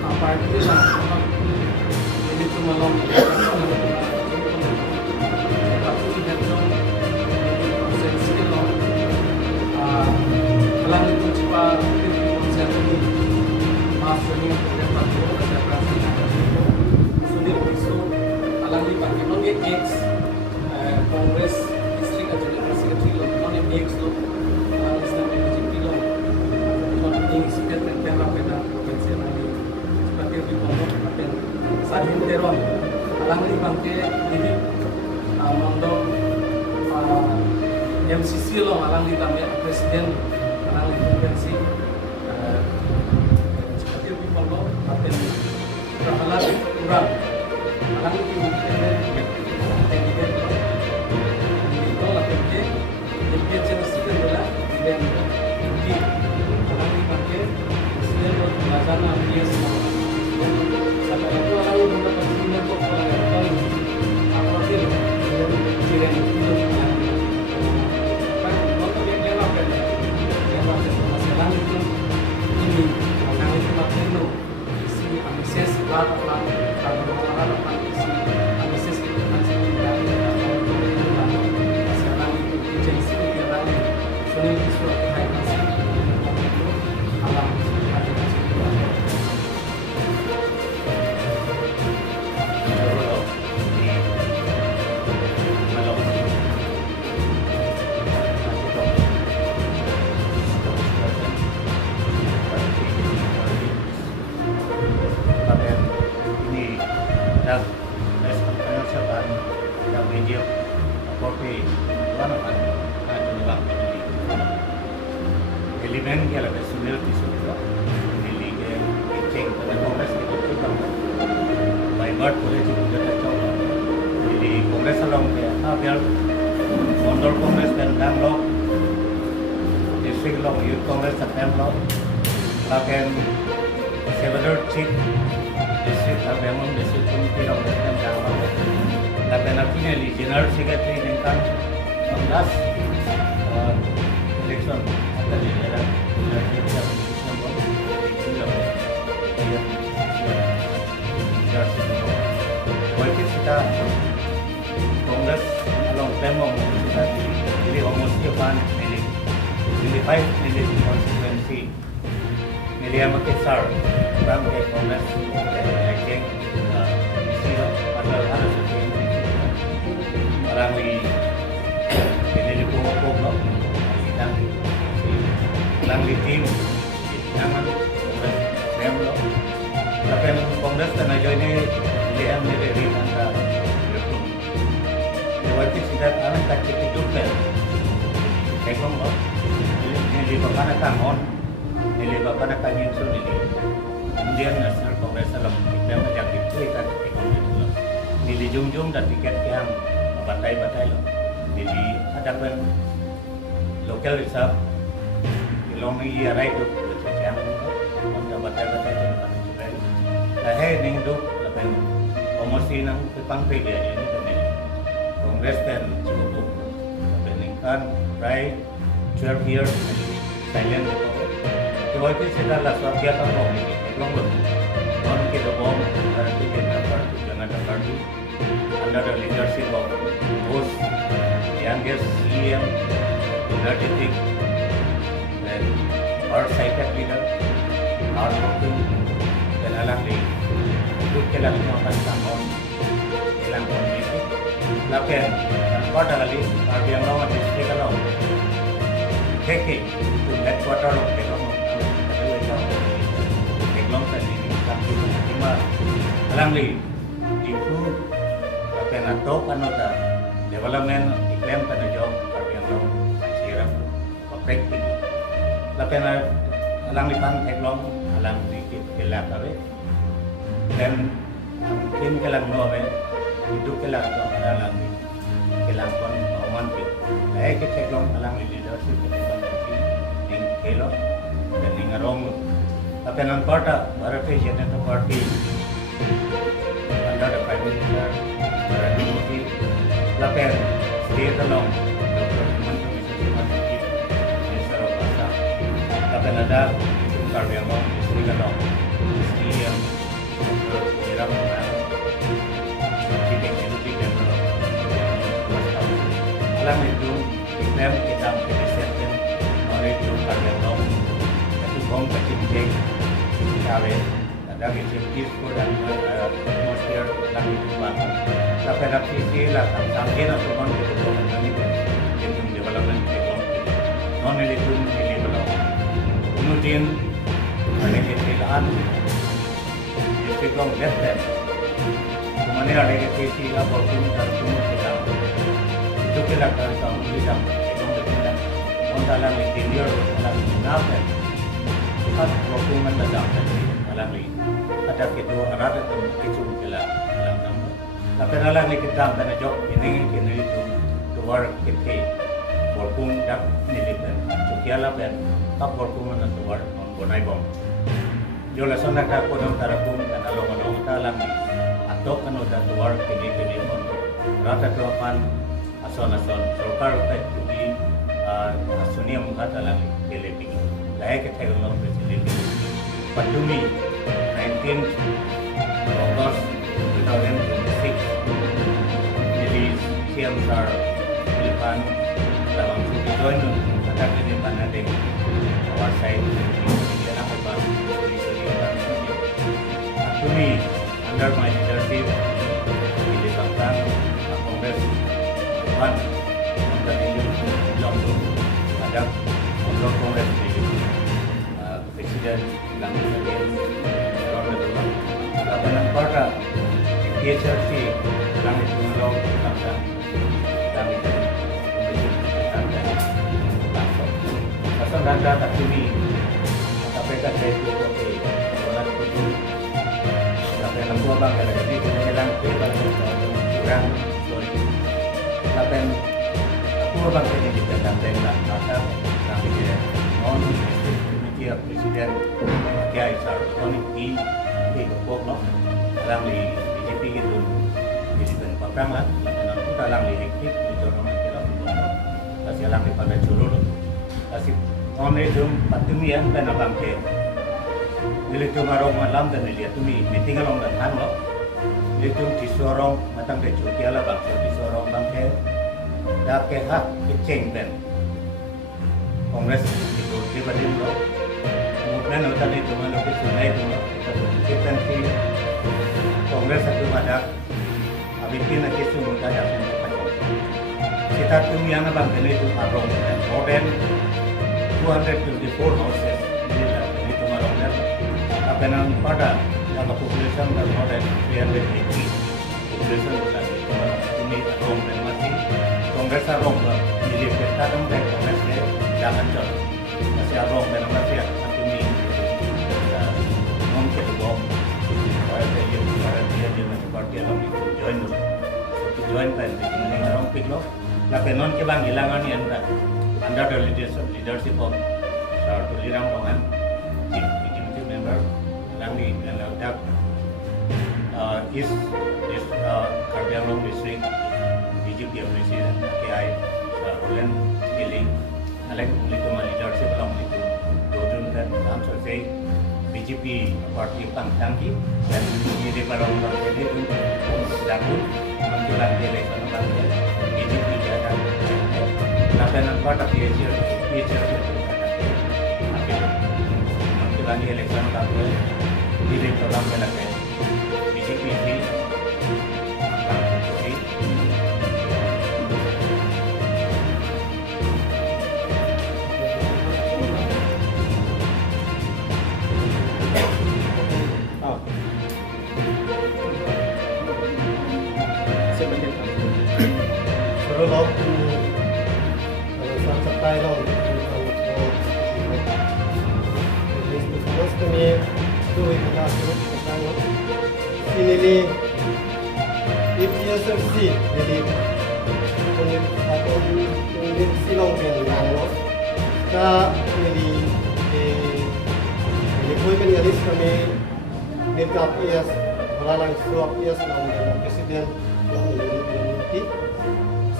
apa itu lah ini tu malam tapi kita tu proses skill alam itu cepa konsep ini masuk ni dapat tu ada proses sunil isu alam ini pakai non X Kongres District General Secretary lo non X lo Islam BJP lo non ini secretary pera pera provinsi lagi seperti di Pondok Kapten Sadin Teron alang ini bangke ini mondok MCC lo alang di tamnya presiden alang di provinsi seperti di Pondok Kapten Prahalat Urang alang di dan di orang dipakai presiden buat pelajaran bias sampai itu orang yang mendapat dunia kok kalau apalagi jiran itu kan waktu dia lewat kan masalah itu ini orang itu pakai itu isi amikses buat orang orang isi amikses itu masih tidak masalah itu jenis itu yang sunil isu hai masih alam ada masih elemen yang lebih sunil di situ, ini ceng pada kongres itu kita by birth boleh juga terjauh. Jadi kongres along dia, biar mondor kongres dan lo, district lo, youth kongres dan lo, bahkan several chief district abang district committee lo dan lo, bahkan akhirnya general secretary dengan 16 election. Kita Kongres along Pemong kita pilih almost 5 constituency milih Makassar orang ke Kongres election isi pada harus orang di pokok lo lang di tim jangan Kongres lo tapi Kongres karena ini dia menjadi antara wajib sudah anak kacik itu kan ekong lo ini bagaimana kangon ini bagaimana kangen sur ini kemudian National Congress dalam yang macam itu ikan ekong itu ini di jung dan tiket yang batai lo jadi ada kan local reserve long ini ada itu yang ada batai itu nah ini itu lepas promosi nang tentang PDA ini Kongres dan cukup dibandingkan right 12 years silent itu itu sudah lah suatu yang tahu ini belum non kita bom nanti kita party jangan ada party under the leadership of host youngest CM energetic and our psychic leader hard working dan alami itu kita akan bangun dalam kondisi lapen quarter kali yang lawan district kalau keke itu headquarter of Kelong Kelong tadi kami lima alami itu lapen atau kanota development iklim pada job yang lawan siram praktik lapen alami pan Kelong alami kelak kali dan mungkin kelang nuave itu kelang tu ada lagi kelang pun aman tu. Saya kita kelang alang leadership yang kelo dan ingarong. Tapi non parta Bharatiya Janata Party under the Prime Minister Narendra Modi, lapen state along Dr. Himanta Biswa Sarma Minister of Assam. Lapen ada Karbi Anglong District Along SDM Jiram Chief Executive Member alam itu iklim kita kebiasaan oleh itu Karbi Anglong itu bom kecil cawe ada kecil peaceful dan atmosphere lagi juga tapi ada sisi lah sampai atau bom itu bom ini itu development non itu ini belum kemudian ada kecelakaan di Kong Letter kemudian ada kecelakaan apapun terpun kita itu kecelakaan tahun kita Kong Letter montalan interior dalam nalar hat dokumen dalam dalam ada kedua arah itu kecil kela dalam tapi dalam kita dan job ini itu to work kita workung dak nilipan cukiala pen kap workung na to work on bonai bom jo la sona ka ko dong tarapung kan along talam atok kan udah to work kini on rata to pan ason sarkar ka tubi asuniam kata lang delepi layak ke thegolong facility pandumi 19 August 2026 jadi CMSR Philipan dalam tujuan akan disimpan nanti our side di dalam apa Kami under my leadership dilibatkan Kongres Dewan dari Lombok ada untuk Kongres Presiden Langit Ronda Dua karena pada PHRC Langit Dua tentang Langit Danda tak kini KPK saya itu olah kudu sampai lembu bang kalau jadi kadang kadang kurang sorry tapi aku bang ini kita sampai lah maka kami dia non komite presiden kiai sar konik di kepok no dalam di BJP gitu jadi kan perang lah dalam di hektik itu orang kita kasih dalam di pada curul kasih Only dum patumian dan abang ke. Nilitum arong malam dan nilihat tumi meeting along dan hanlo. Nilitum disorong matang de cukiala bang so disorong bang ke. Dak ke hak keceng dan. Kongres itu dibanding lo. Kemudian utan itu malu ke sungai itu kita si kongres itu ada. Abikin lagi sumber ada kita tumian abang itu arong dan modern 224 houses ini tumarong dan akan pada jangka population dan modern 380 population lagi ini arong dan masih kongres arong milik kita dan kongres jangan jauh masih arong dan masih satu ini non kedua para dia masih parti arong itu join kan ini arong piklo tapi non kebang hilangan yang under the leadership of Sir Tulirang Tongan, Chief Executive Member, Langli and Laudak, is Karbi Anglong District, BJP President, KI, Roland Killing, elect only to my leadership along with Dojun and Ramsar Say, BJP Party Pangtangi, dan ini barang ini itu Dakun, menjelang election BJP ada. Nakan pada PHR itu nanti lagi election tapi di dalam belakang BJP ini Ini EPSRC jadi atau silong yang lo ka ini koi kan gadis kami mirkap IAS halalang suap IAS nama presiden yang ini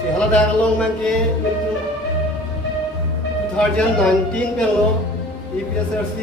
si halada long mangke itu 2019 kan lo EPSRC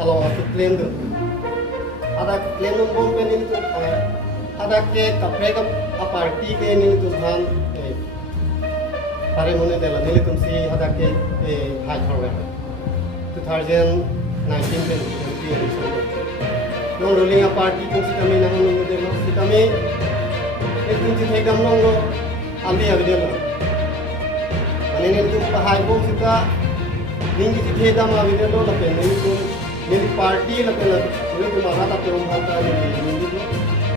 alo aku claim tu. Ada claim tu bom pen ini tu ada ke kapre ka party ke ini tu han pare mone dela nili tum si ada ke high power 2019 pen MP election no ruling a party tu si kami nang nunggu dela si kami itu si thegam nong andi ag dela ane ni tu high bom sita ning si thegam ag dela la pen ni tu nili party la pen tu mara ta perum bhanta ni